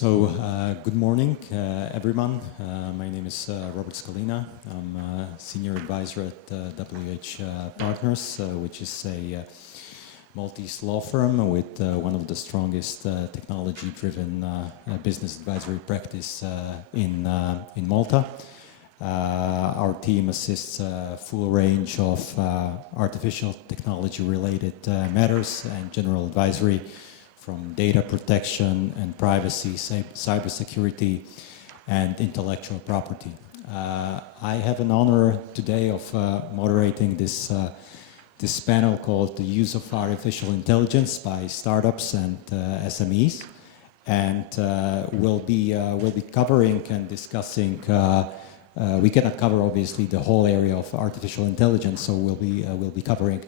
Good morning, everyone. My name is Robert Skalina. I'm a senior advisor at WH Partners, which is a Maltese law firm with one of the strongest technology-driven business advisory practice in Malta. Our team assists a full range of artificial technology-related matters and general advisory, from data protection and privacy, cybersecurity, and intellectual property. I have an honor today of moderating this panel called "The Use of Artificial Intelligence by Startups and SMEs," and we'll be covering and discussing. We cannot cover obviously the whole area of artificial intelligence, so we'll be covering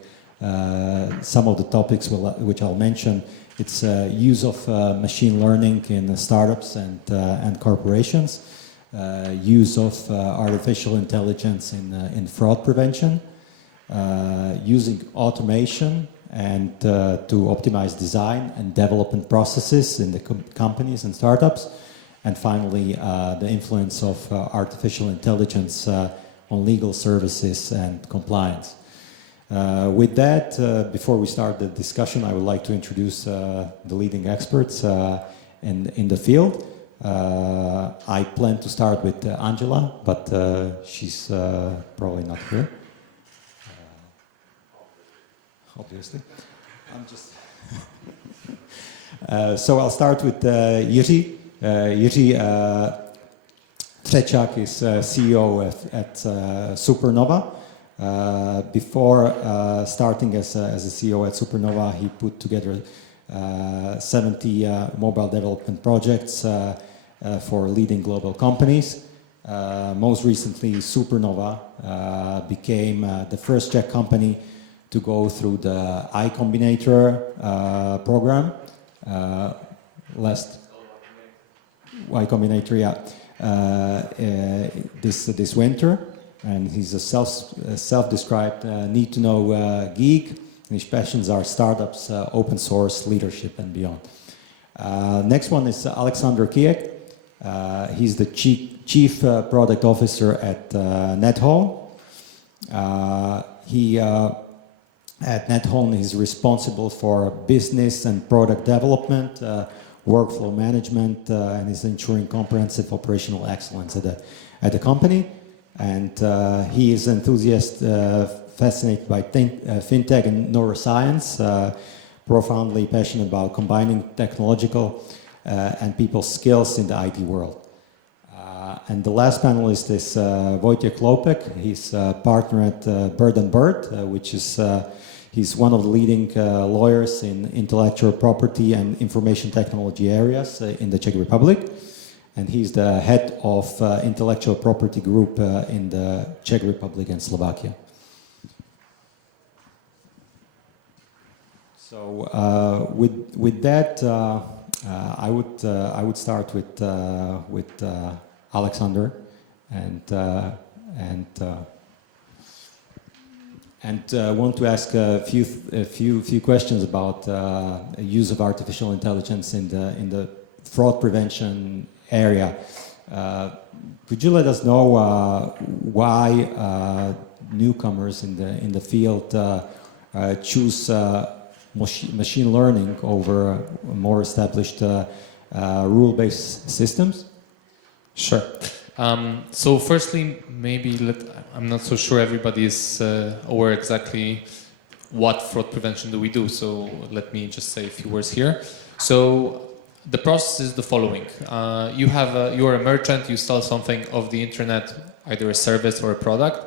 some of the topics which I'll mention. It's use of machine learning in startups and corporations, use of artificial intelligence in fraud prevention, using automation and to optimize design and development processes in the companies and startups, and finally the influence of artificial intelligence on legal services and compliance. With that, before we start the discussion, I would like to introduce the leading experts in the field. I plan to start with Angela, but she's probably not here. Obviously. So I'll start with Jiří. Jiří Třečák is CEO at Supernova. Before starting as a CEO at Supernova, he put together 70 mobile development projects for leading global companies. Most recently, Supernova became the first Czech company to go through the Y Combinator program. Y Combinator, yeah, this winter. And he's a self-described need-to-know geek. And his passions are startups, open source, leadership, and beyond. Next one is Aleksander Kijek. He's the chief product officer at Nethone. At Nethone, he's responsible for business and product development, workflow management, and is ensuring comprehensive operational excellence at the company. And he is fascinated by fintech and neuroscience, profoundly passionate about combining technological and people's skills in the IT world. And the last panelist is Vojtech Chloupek. He's a partner at Bird & Bird, which is he's one of the leading lawyers in intellectual property and information technology areas in the Czech Republic. And he's the head of intellectual property group in the Czech Republic and Slovakia. So with that, I would start with Aleksander and want to ask a few questions about use of artificial intelligence in the fraud prevention area. Could you let us know why newcomers in the field choose machine learning over more established rule-based systems? Sure. So firstly, I'm not so sure everybody is aware exactly what fraud prevention do we do. So let me just say a few words here. So the process is the following. You're a merchant, you sell something off the internet, either a service or a product,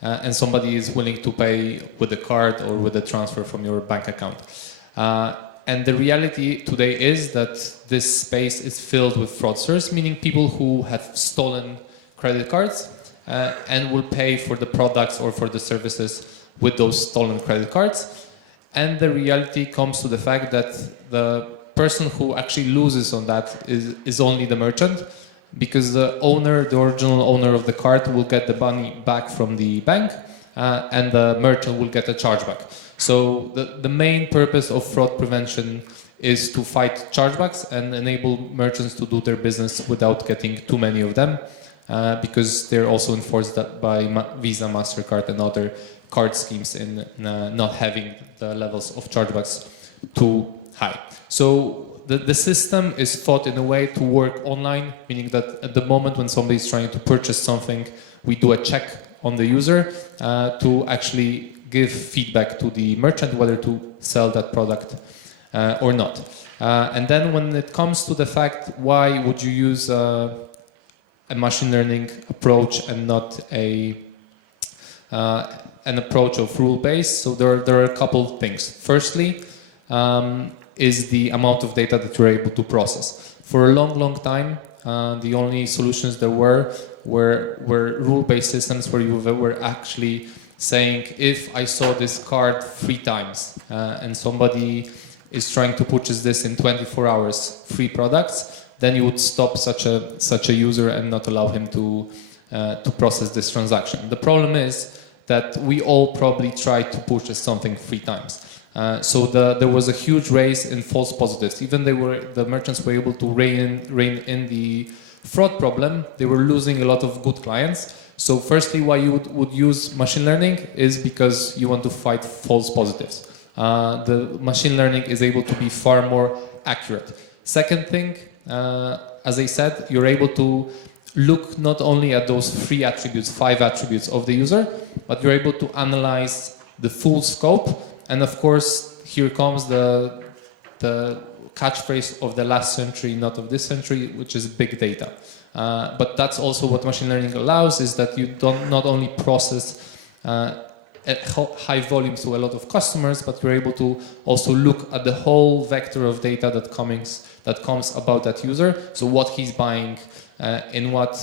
and somebody is willing to pay with a card or with a transfer from your bank account. And the reality today is that this space is filled with fraudsters, meaning people who have stolen credit cards and will pay for the products or for the services with those stolen credit cards. And the reality comes to the fact that the person who actually loses on that is only the merchant, because the original owner of the card will get the money back from the bank and the merchant will get a chargeback. So the main purpose of fraud prevention is to fight chargebacks and enable merchants to do their business without getting too many of them, because they're also enforced that by Visa, MasterCard and other card schemes in not having the levels of chargebacks too high. So the system is thought in a way to work online, meaning that at the moment when somebody is trying to purchase something, we do a check on the user to actually give feedback to the merchant whether to sell that product or not. And then when it comes to the fact why would you use a machine learning approach and not an approach of rule-based, so there are a couple of things. Firstly, is the amount of data that you're able to process. For a long time, the only solutions there were rule-based systems where you were actually saying, if I saw this card 3 times and somebody is trying to purchase this in 24 hours, 3 products, then you would stop such a user and not allow him to process this transaction. The problem is that we all probably tried to purchase something 3 times. So there was a huge raise in false positives. Even the merchants were able to rein in the fraud problem, they were losing a lot of good clients. So firstly, why you would use machine learning is because you want to fight false positives. The machine learning is able to be far more accurate. Second thing, as I said, you're able to look not only at those 3 attributes, 5 attributes of the user, but you're able to analyze the full scope. And of course, here comes the catchphrase of the last century, not of this century, which is big data. But that's also what machine learning allows, is that you don't not only process at high volumes to a lot of customers, but you're able to also look at the whole vector of data that comes about that user. So what he's buying, in what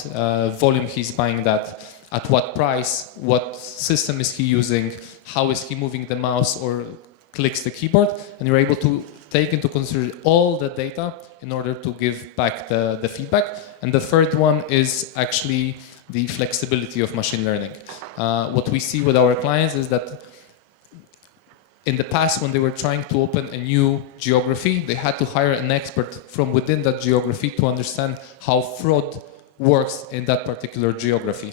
volume he's buying that, at what price, what system is he using, how is he moving the mouse or clicks the keyboard, and you're able to take into consideration all the data in order to give back the feedback. And the third one is actually the flexibility of machine learning. What we see with our clients is that in the past, when they were trying to open a new geography, they had to hire an expert from within that geography to understand how fraud works in that particular geography.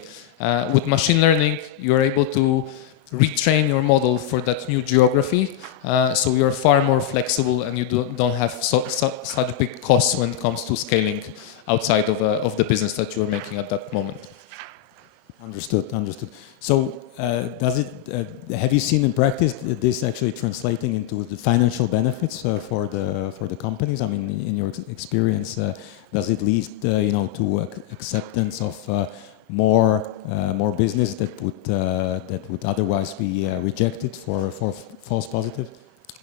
With machine learning, you're able to retrain your model for that new geography, so you're far more flexible and you don't have such big costs when it comes to scaling outside of the business that you're making at that moment. Understood. So, have you seen in practice this actually translating into the financial benefits for the companies? I mean, in your experience, does it lead, to acceptance of more business that would otherwise be rejected for false positive?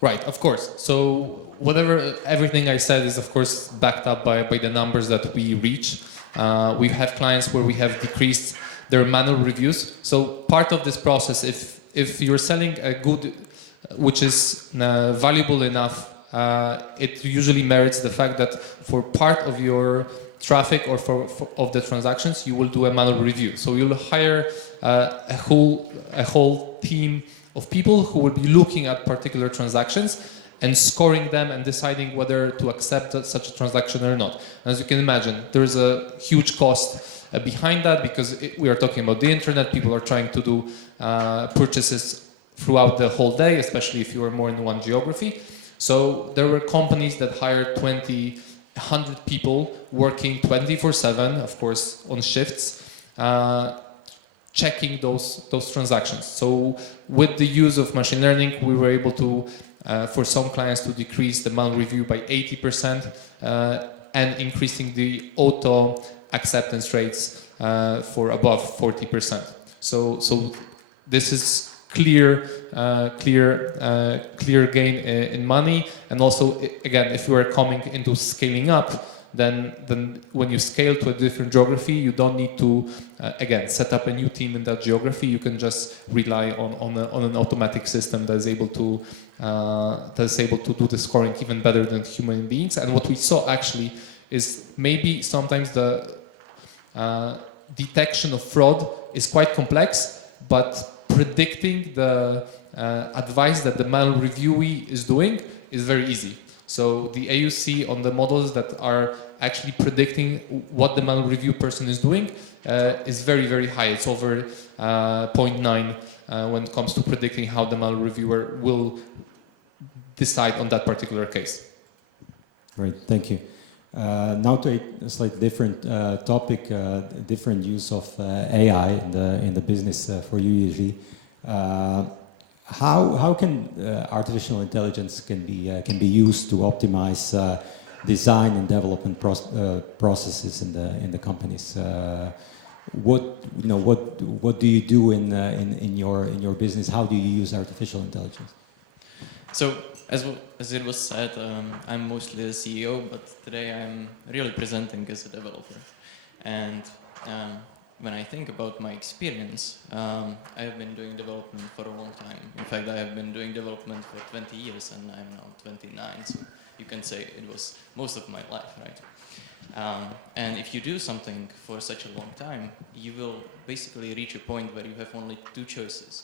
Right, of course. So everything I said is of course backed up by the numbers that we reach. We have clients where we have decreased their manual reviews. So part of this process, if you're selling a good which is valuable enough, it usually merits the fact that for part of your traffic or of the transactions, you will do a manual review. So you'll hire a whole team of people who will be looking at particular transactions and scoring them and deciding whether to accept such a transaction or not. As you can imagine, there's a huge cost behind that, because we are talking about the internet. People are trying to do purchases throughout the whole day, especially if you are more in one geography. So there were companies that hired 100 people working 24/7, of course, on shifts, checking those transactions. So with the use of machine learning, we were able to, for some clients, to decrease the manual review by 80% and increasing the auto acceptance rates for above 40%. So this is clear gain in money. And also, again, if you are coming into scaling up, then when you scale to a different geography, you don't need to again set up a new team in that geography. You can just rely on an automatic system that is able to do the scoring even better than human beings. And what we saw actually is maybe sometimes the detection of fraud is quite complex, but predicting the advice that the manual reviewee is doing is very easy. So the AUC on the models that are actually predicting what the malware review person is doing is very, very high. It's over 0.9 when it comes to predicting how the malware reviewer will decide on that particular case. Great, thank you. Now to a slightly different topic, different use of AI in the business for you, Jiří. How can artificial intelligence can be used to optimize design and development processes in the companies? What do you do in your business? How do you use artificial intelligence? So as it was said, I'm mostly the CEO, but today I'm really presenting as a developer. And when I think about my experience, I have been doing development for a long time. In fact, I have been doing development for 20 years and I'm now 29, so you can say it was most of my life, right? And if you do something for such a long time, you will basically reach a point where you have only two choices.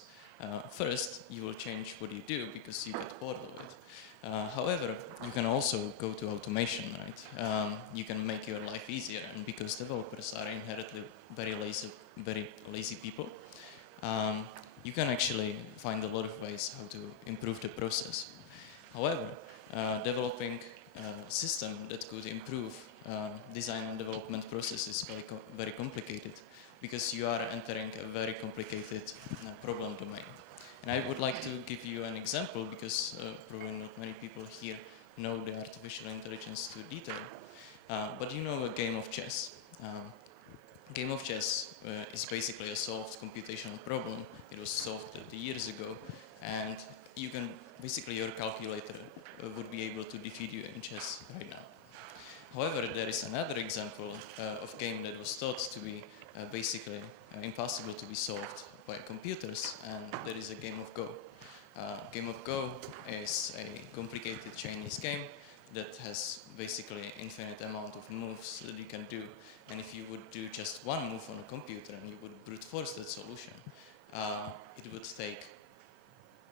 First, you will change what you do because you get bored of it. However, you can also go to automation, right? You can make your life easier, and because developers are inherently very lazy people, you can actually find a lot of ways how to improve the process. However, developing a system that could improve design and development process is very complicated because you are entering a very complicated problem domain. And I would like to give you an example because probably not many people here know the artificial intelligence to detail. But you know a game of chess. Game of chess is basically a solved computational problem. It was solved 30 years ago, and you can basically your calculator would be able to defeat you in chess right now. However, there is another example of game that was thought to be basically impossible to be solved by computers, and that is a game of Go. Game of Go is a complicated Chinese game that has basically infinite amount of moves that you can do, and if you would do just one move on a computer and you would brute force that solution, it would take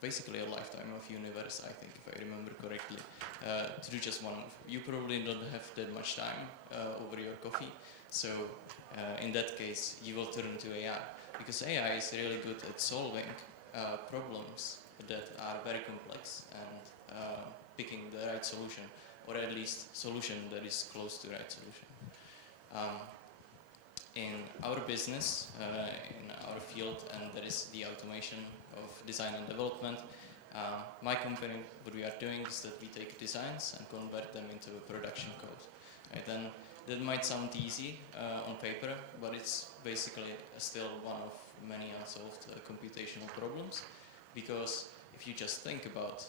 basically a lifetime of universe, I think, if I remember correctly, to do just one move. You probably don't have that much time over your coffee, so in that case you will turn to AI, because AI is really good at solving problems that are very complex and picking the right solution, or at least solution that is close to the right solution. In our business, in our field, and that is the automation of design and development, my company, what we are doing is that we take designs and convert them into a production code. Right? And that might sound easy on paper, but it's basically still one of many unsolved computational problems, because if you just think about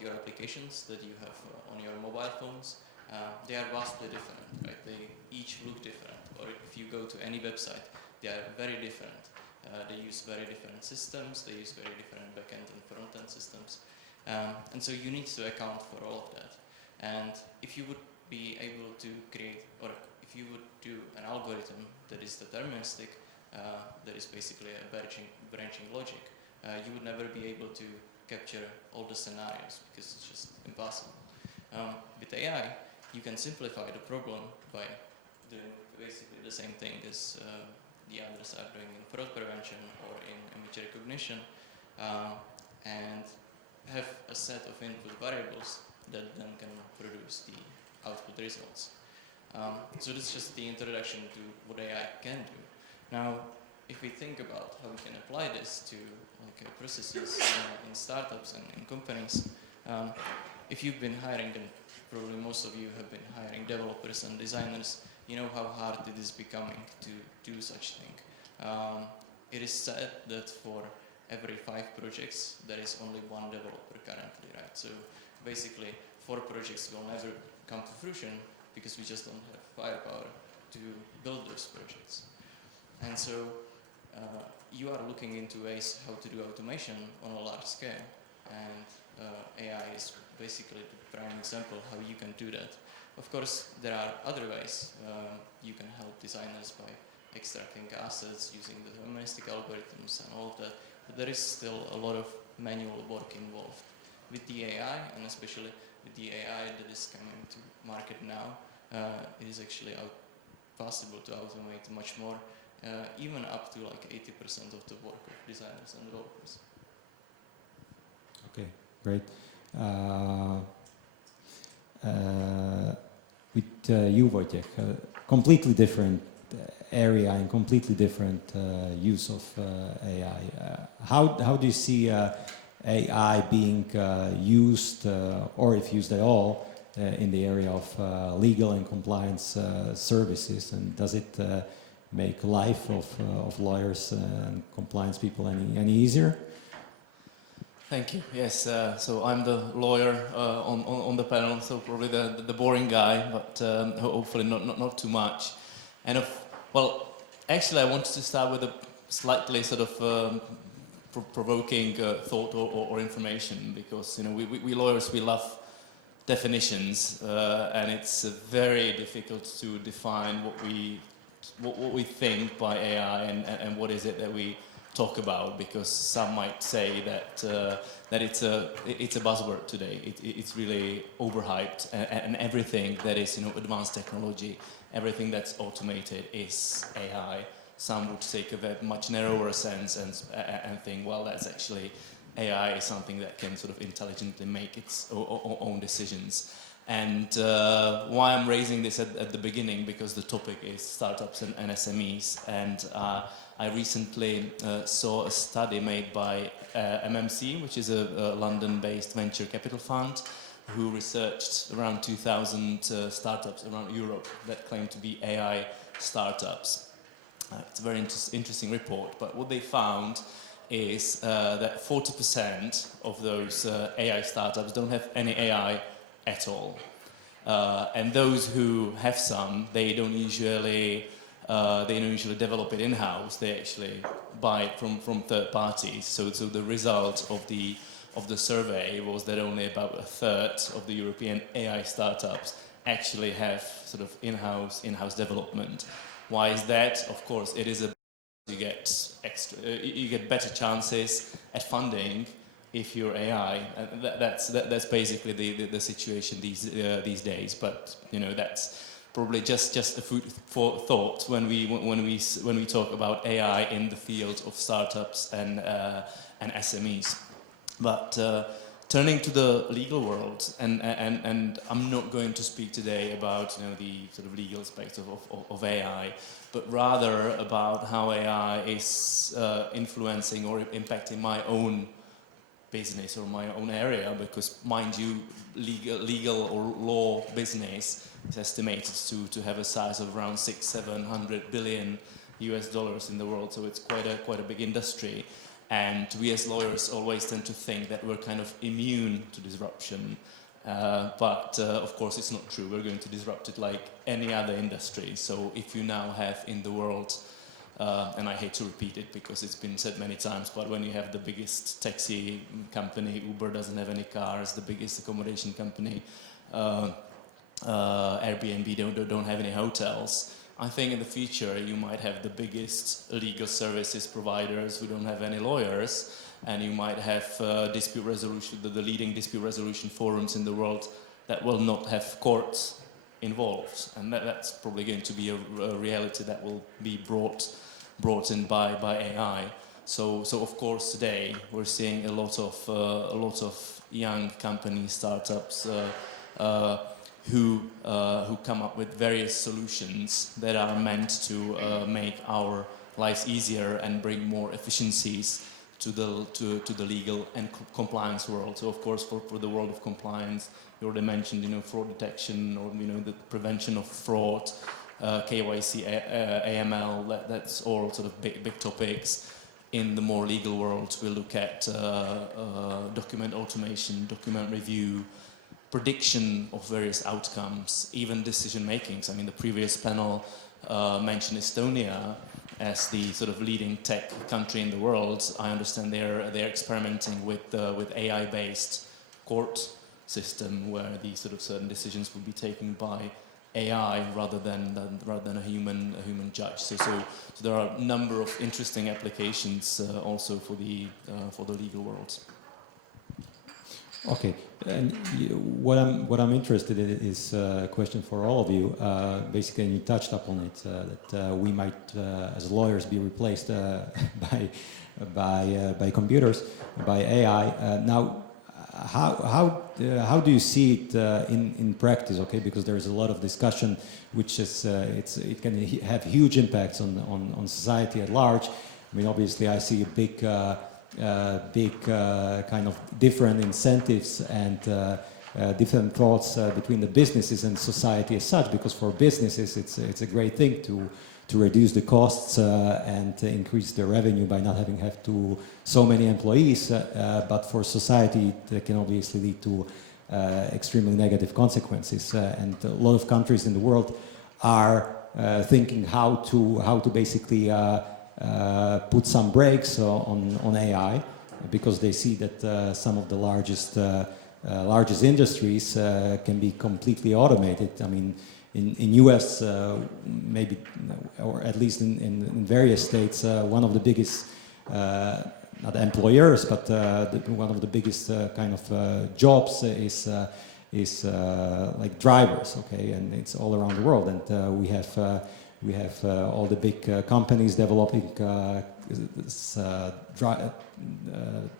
your applications that you have on your mobile phones, they are vastly different, right? They each look different. Or if you go to any website, they are very different. They use very different systems, they use very different back-end and front-end systems. And so you need to account for all of that. And if you would be able to create, or if you would do an algorithm that is deterministic, that is basically a branching logic, you would never be able to capture all the scenarios because it's just impossible. With AI, you can simplify the problem by doing basically the same thing as the others are doing in fraud prevention or in image recognition, and have a set of input variables that then can produce the output results. So this is just the introduction to what AI can do. Now, if we think about how we can apply this to processes in startups and in companies, if you've been hiring, and probably most of you have been hiring developers and designers, you know how hard it is becoming to do such thing. It is said that for every 5 projects, there is only 1 developer currently, right? So basically, 4 projects will never come to fruition because we just don't have firepower to build those projects. And so you are looking into ways how to do automation on a large scale, and AI is basically the prime example how you can do that. Of course, there are other ways. You can help designers by extracting assets using deterministic algorithms and all of that, but there is still a lot of manual work involved. With the AI, and especially with the AI that is coming to market now, it is actually possible to automate much more, even up to like 80% of the work of designers and developers. Okay, great. With you, Vojtech, completely different area and completely different use of AI. How do you see AI being used, or if used at all, in the area of legal and compliance services? And does it make life of lawyers and compliance people any easier? Thank you. Yes, so I'm the lawyer on the panel, so probably the boring guy, but hopefully not too much. And well, actually, I wanted to start with a slightly sort of provoking thought or information, because we lawyers, we love definitions, and it's very difficult to define what we think by AI and what is it that we talk about, because some might say that it's a buzzword today. It's really overhyped, and everything that is advanced technology, everything that's automated is AI. Some would take a much narrower sense and think, well, that's actually AI is something that can sort of intelligently make its own decisions. And why I'm raising this at the beginning, because the topic is startups and SMEs, and I recently saw a study made by MMC, which is a London-based venture capital fund, who researched around 2,000 startups around Europe that claim to be AI startups. It's a very interesting report, but what they found is that 40% of those AI startups don't have any AI at all. And those who have some, they don't usually develop it in-house. They actually buy it from third parties. So the result of the survey was that only about a third of the European AI startups actually have sort of in-house development. Why is that? Of course, it is you get better chances at funding if you're AI. That's basically the situation these days. But that's probably just a food for thought when we talk about AI in the field of startups and SMEs. But turning to the legal world, and I'm not going to speak today about the sort of legal aspects of AI, but rather about how AI is influencing or impacting my own business or my own area, because mind you, legal or law business is estimated to have a size of around $600-700 billion in the world, so it's quite a big industry. And we as lawyers always tend to think that we're kind of immune to disruption, but of course it's not true. We're going to disrupt it like any other industry. So if you now have in the world, and I hate to repeat it because it's been said many times, but when you have the biggest taxi company, Uber doesn't have any cars, the biggest accommodation company, Airbnb don't have any hotels. I think in the future you might have the biggest legal services providers who don't have any lawyers, and you might have dispute resolution, the leading dispute resolution forums in the world that will not have courts involved, and that's probably going to be a reality that will be brought in by AI. So of course today we're seeing a lot of young companies, startups, who come up with various solutions that are meant to make our lives easier and bring more efficiencies to the legal and compliance world. So of course for the world of compliance, you already mentioned fraud detection, or the prevention of fraud, KYC, AML. That's all sort of big topics. In the more legal world, we look at document automation, document review, prediction of various outcomes, even decision makings. I mean, the previous panel mentioned Estonia as the sort of leading tech country in the world. I understand they're experimenting with AI-based court system, where these sort of certain decisions will be taken by AI rather than a human judge. So there are a number of interesting applications also for the legal world. Okay, and what I'm interested in is a question for all of you. Basically, and you touched upon it that we might, as lawyers, be replaced by computers, by AI. Now, how do you see it in practice? Okay, because there is a lot of discussion, which is it can have huge impacts on society at large. I mean, obviously, I see a big kind of different incentives and different thoughts between the businesses and society as such. Because for businesses, it's a great thing to reduce the costs and to increase the revenue by not having so many employees. But for society, it can obviously lead to extremely negative consequences. And a lot of countries in the world are thinking how to basically put some brakes on AI, because they see that some of the largest industries can be completely automated. I mean, in US, maybe, or at least in various states, one of the biggest, not employers, but one of the biggest kind of jobs is like drivers, okay, and it's all around the world, and we have all the big companies developing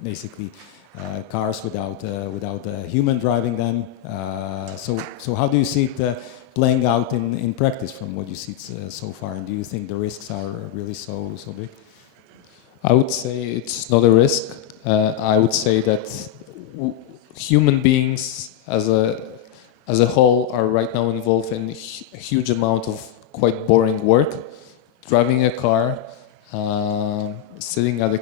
basically cars without a human driving them. So how do you see it playing out in practice from what you see so far? And do you think the risks are really so big? I would say it's not a risk. I would say that human beings as a whole are right now involved in a huge amount of quite boring work. Driving a car, sitting at a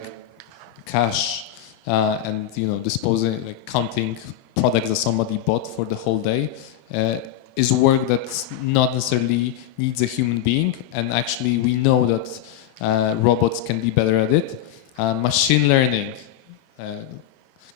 cash, and disposing, like counting products that somebody bought for the whole day, is work that not necessarily needs a human being. And actually, we know that robots can be better at it. Machine learning,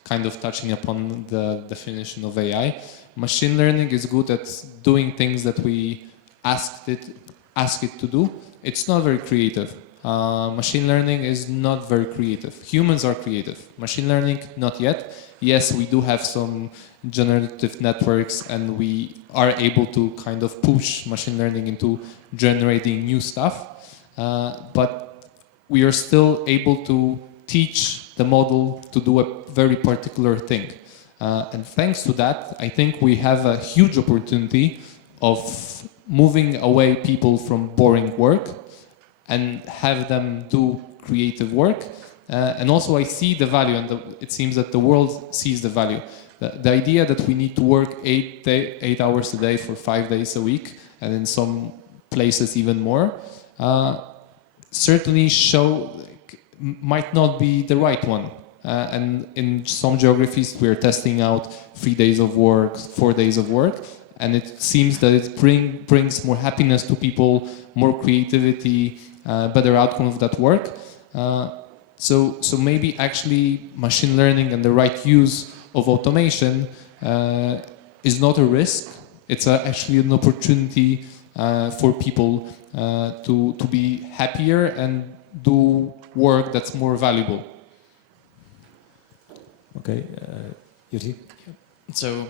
kind of touching upon the definition of AI. Machine learning is good at doing things that we ask it to do. It's not very creative. Machine learning is not very creative. Humans are creative. Machine learning, not yet. Yes, we do have some generative networks, and we are able to kind of push machine learning into generating new stuff. But we are still able to teach the model to do a very particular thing. And thanks to that, I think we have a huge opportunity of moving away people from boring work and have them do creative work. And also I see the value, and it seems that the world sees the value. The idea that we need to work 8 hours a day for 5 days a week, and in some places even more, certainly might not be the right one. And in some geographies we are testing out 3 days of work, 4 days of work, and it seems that it brings more happiness to people, more creativity, better outcome of that work. So maybe actually machine learning and the right use of automation is not a risk. It's actually an opportunity for people to be happier and do work that's more valuable. Okay, Jiří? So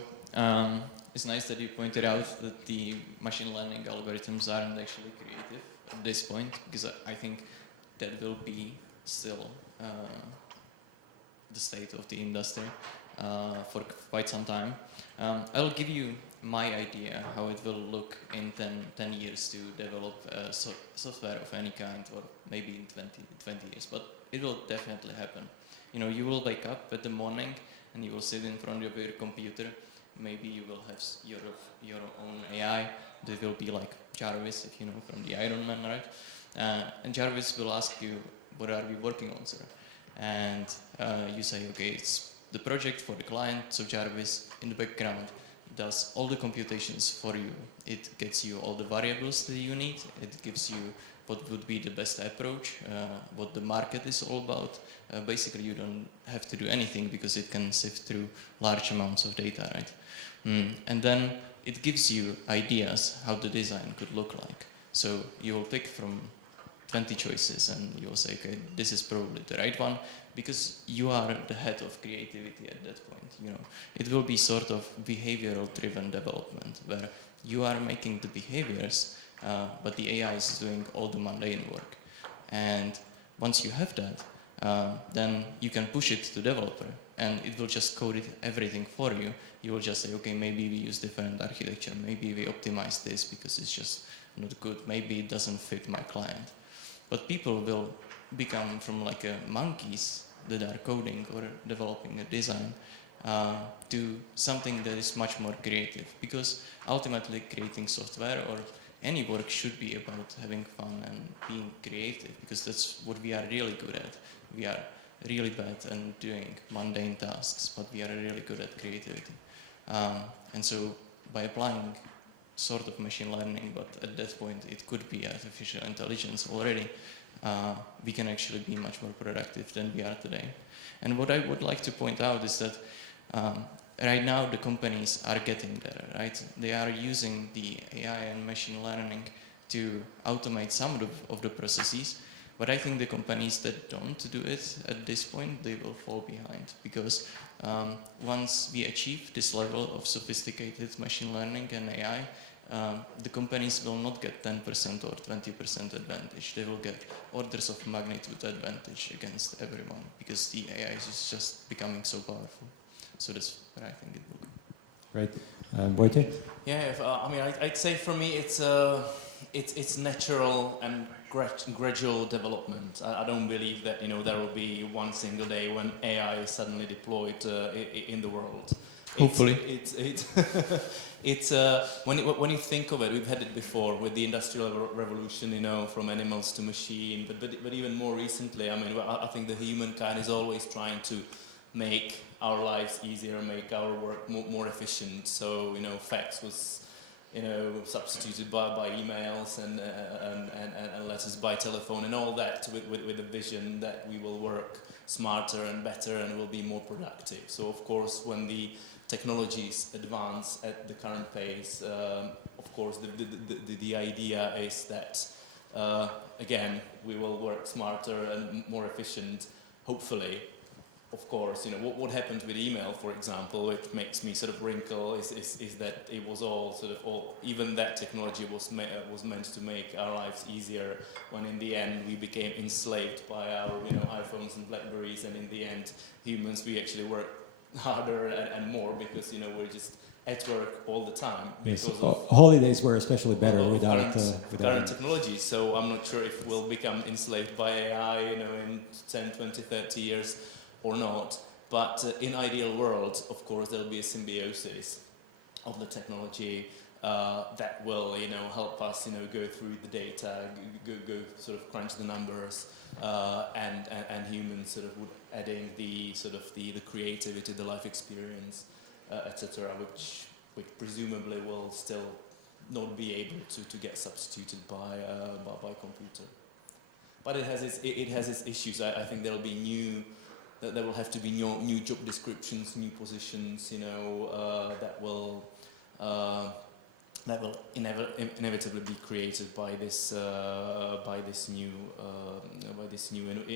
it's nice that you pointed out that the machine learning algorithms aren't actually creative at this point, because I think that will be still the state of the industry for quite some time. I'll give you my idea how it will look in 10 years to develop software of any kind, or maybe in 20 years, but it will definitely happen. You will wake up in the morning and you will sit in front of your computer. Maybe you will have your own AI. That will be like Jarvis, if you know, from the Iron Man, right? And Jarvis will ask you, what are we working on, sir? And you say, okay, it's the project for the client. So Jarvis, in the background, does all the computations for you. It gets you all the variables that you need. It gives you what would be the best approach, what the market is all about. Basically, you don't have to do anything because it can sift through large amounts of data, right? And then it gives you ideas how the design could look like. So you will pick from 20 choices, and you'll say, okay, this is probably the right one, because you are the head of creativity at that point. You know, it will be sort of behavioral-driven development, where you are making the behaviors, but the AI is doing all the mundane work. And once you have that, then you can push it to developer, and it will just code everything for you. You will just say, okay, maybe we use different architecture, maybe we optimize this because it's just not good, maybe it doesn't fit my client. But people will become from like monkeys that are coding or developing a design to something that is much more creative, because ultimately creating software or any work should be about having fun and being creative, because that's what we are really good at. We are really bad at doing mundane tasks, but we are really good at creativity. And so by applying sort of machine learning, but at that point it could be artificial intelligence already, we can actually be much more productive than we are today. And what I would like to point out is that right now the companies are getting there, right? They are using the AI and machine learning to automate some of the processes, but I think the companies that don't do it at this point, they will fall behind, because once we achieve this level of sophisticated machine learning and AI, the companies will not get 10% or 20% advantage. They will get orders of magnitude advantage against everyone, because the AI is just becoming so powerful. So that's where I think it will go. Right. Vojtech? Yeah, I mean, I'd say for me it's natural and gradual development. I don't believe that, you know, there will be one single day when AI is suddenly deployed in the world. Hopefully. It's when you think of it, we've had it before with the Industrial Revolution, you know, from animals to machine, but even more recently, I mean, I think the humankind is always trying to make our lives easier, make our work more efficient. So, you know, fax was, you know, substituted by emails and letters by telephone, and all that with the vision that we will work smarter and better and will be more productive. So of course, when the technologies advance at the current pace, of course the idea is that again we will work smarter and more efficient, hopefully. Of course, you know, what happened with email, for example, which makes me sort of wrinkle, is that it was all sort of, even that technology was meant to make our lives easier, when in the end we became enslaved by our, you know, iPhones and Blackberries, and in the end, humans, we actually work harder and more because, you know, we're just at work all the time. Yes. Because of Holidays were especially better without current technology, so I'm not sure if we'll become enslaved by AI, you know, in 10, 20, 30 years. Or not, but in ideal world, of course, there'll be a symbiosis of the technology that will, you know, help us, you know, go through the data, go sort of crunch the numbers, and humans sort of would adding the sort of the creativity, the life experience, etc., which presumably will still not be able to get substituted by computer. But it has its issues. I think there'll be there will have to be new job descriptions, new positions, you know, that will inevitably be created by this new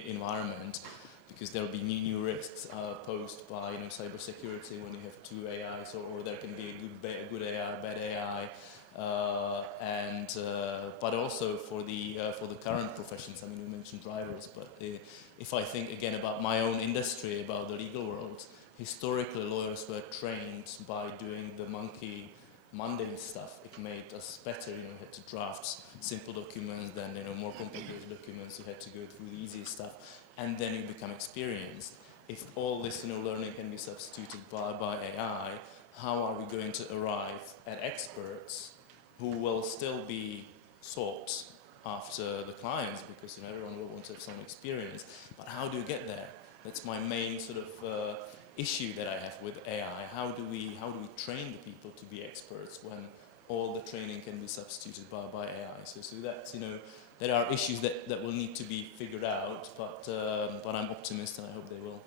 environment, because there will be new risks posed by, you know, cybersecurity when you have two AIs, or there can be a good AI, bad AI. But also for the current professions. I mean, we mentioned drivers, but if I think again about my own industry, about the legal world, historically lawyers were trained by doing the mundane stuff. It made us better. You know, we had to draft simple documents, then, you know, more complicated documents. You had to go through the easy stuff, and then you become experienced. If all this, you know, learning can be substituted by AI, how are we going to arrive at experts who will still be sought after the clients, because, you know, everyone will want to have some experience. But how do you get there? That's my main sort of issue that I have with AI. How do we train the people to be experts when all the training can be substituted by AI? So that's, you know, there are issues that will need to be figured out, but I'm optimistic and I hope they will.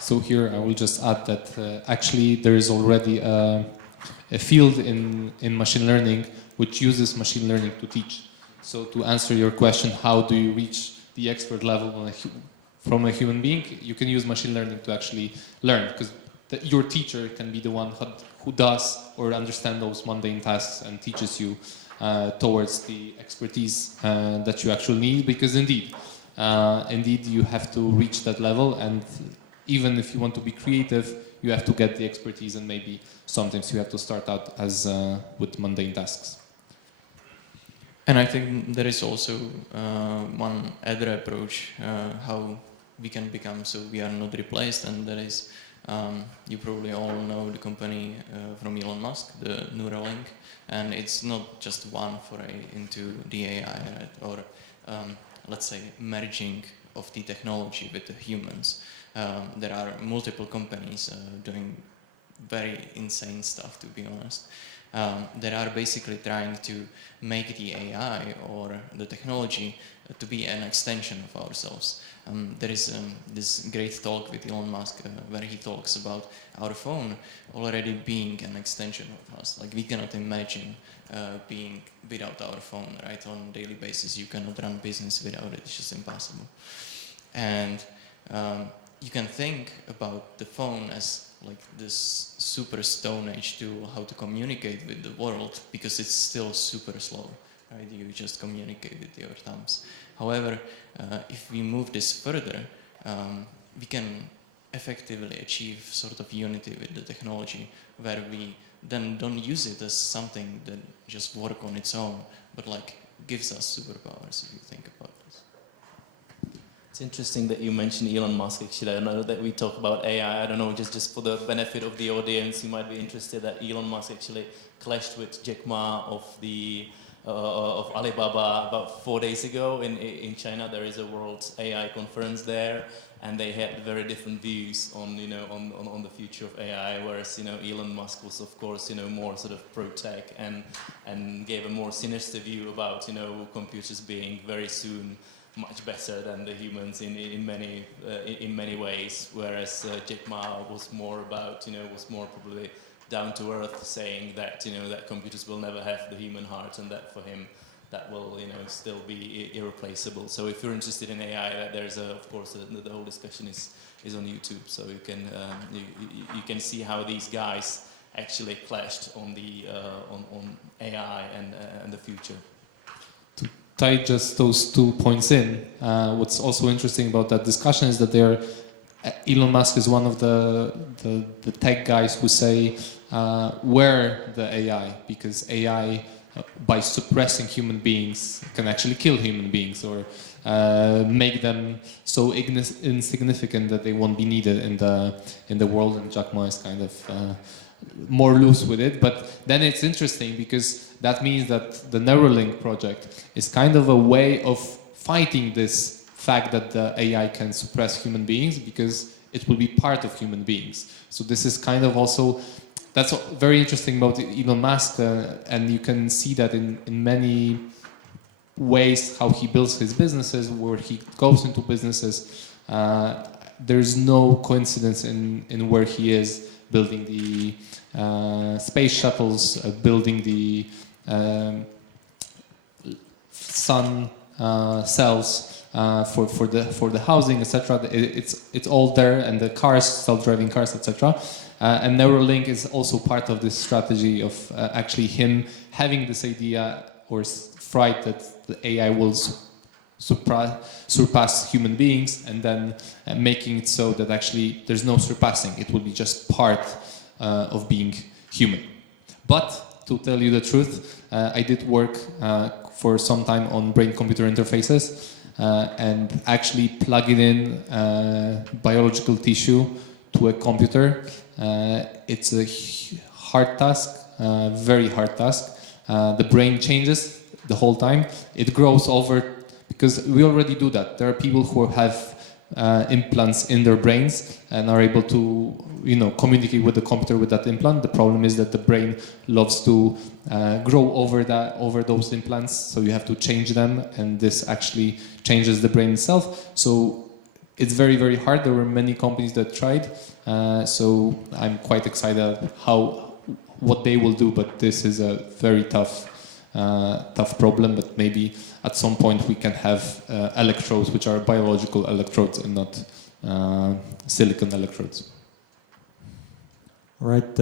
So here I will just add that actually there is already a field in machine learning which uses machine learning to teach. So to answer your question, how do you reach the expert level from a human being? You can use machine learning to actually learn, because your teacher can be the one who does or understand those mundane tasks and teaches you towards the expertise that you actually need, because indeed you have to reach that level, and even if you want to be creative, you have to get the expertise, and maybe sometimes you have to start out as with mundane tasks. And I think there is also one other approach how we can become so we are not replaced, and that is you probably all know the company from Elon Musk, the Neuralink, and it's not just one foray into the AI, right? Or let's say merging of the technology with the humans. There are multiple companies doing very insane stuff, to be honest. That are basically trying to make the AI or the technology to be an extension of ourselves. There is this great talk with Elon Musk where he talks about our phone already being an extension of us. Like, we cannot imagine being without our phone, right? On a daily basis, you cannot run business without it. It's just impossible. And you can think about the phone as like this super Stone Age tool, how to communicate with the world, because it's still super slow, right? You just communicate with your thumbs. However, if we move this further, we can effectively achieve sort of unity with the technology, where we then don't use it as something that just works on its own, but like gives us superpowers, if you think about this. It's interesting that you mentioned Elon Musk. Actually, I know that we talk about AI. I don't know, just for the benefit of the audience, you might be interested that Elon Musk actually clashed with Jack Ma of Alibaba about 4 days ago in China. There is a World AI conference there, and they had very different views on on the future of AI. Whereas Elon Musk was, of course, more sort of pro-tech and gave a more sinister view about computers being very soon much better than the humans in many ways, whereas Jack Ma was more about was more probably down to earth, saying that that computers will never have the human heart, and that for him that will still be irreplaceable. So if you're interested in AI, there's of course the whole discussion is on YouTube, so you can can see how these guys actually clashed on the on AI and the future. Tie just those 2 points in. What's also interesting about that discussion is that Elon Musk is one of the tech guys who say where the AI, because AI by suppressing human beings can actually kill human beings, or make them so insignificant that they won't be needed in the world. And Jack Ma is kind of more loose with it, but then it's interesting because that means that the Neuralink project is kind of a way of fighting this fact that the AI can suppress human beings, because it will be part of human beings. So this is kind of also, that's very interesting about Elon Musk, and you can see that in many ways how he builds his businesses, where he goes into businesses. There's no coincidence in where he is building the space shuttles, building the sun cells for the housing, etc. It's all there, and the cars, self-driving cars, etc. And Neuralink is also part of this strategy of actually him having this idea or fright that the AI will surpass human beings, and then making it so that actually there's no surpassing. It will be just part of being human. But to tell you the truth, I did work for some time on brain-computer interfaces and actually plugging in biological tissue to a computer. It's a hard task, very hard task. The brain changes the whole time. It grows over, because we already do that. There are people who have implants in their brains and are able to, communicate with the computer with that implant. The problem is that the brain loves to grow over those implants, so you have to change them, and this actually changes the brain itself. So it's very, very hard. There were many companies that tried, so I'm quite excited what they will do, but this is a very tough tough problem, but maybe at some point we can have electrodes which are biological electrodes and not silicon electrodes. Right.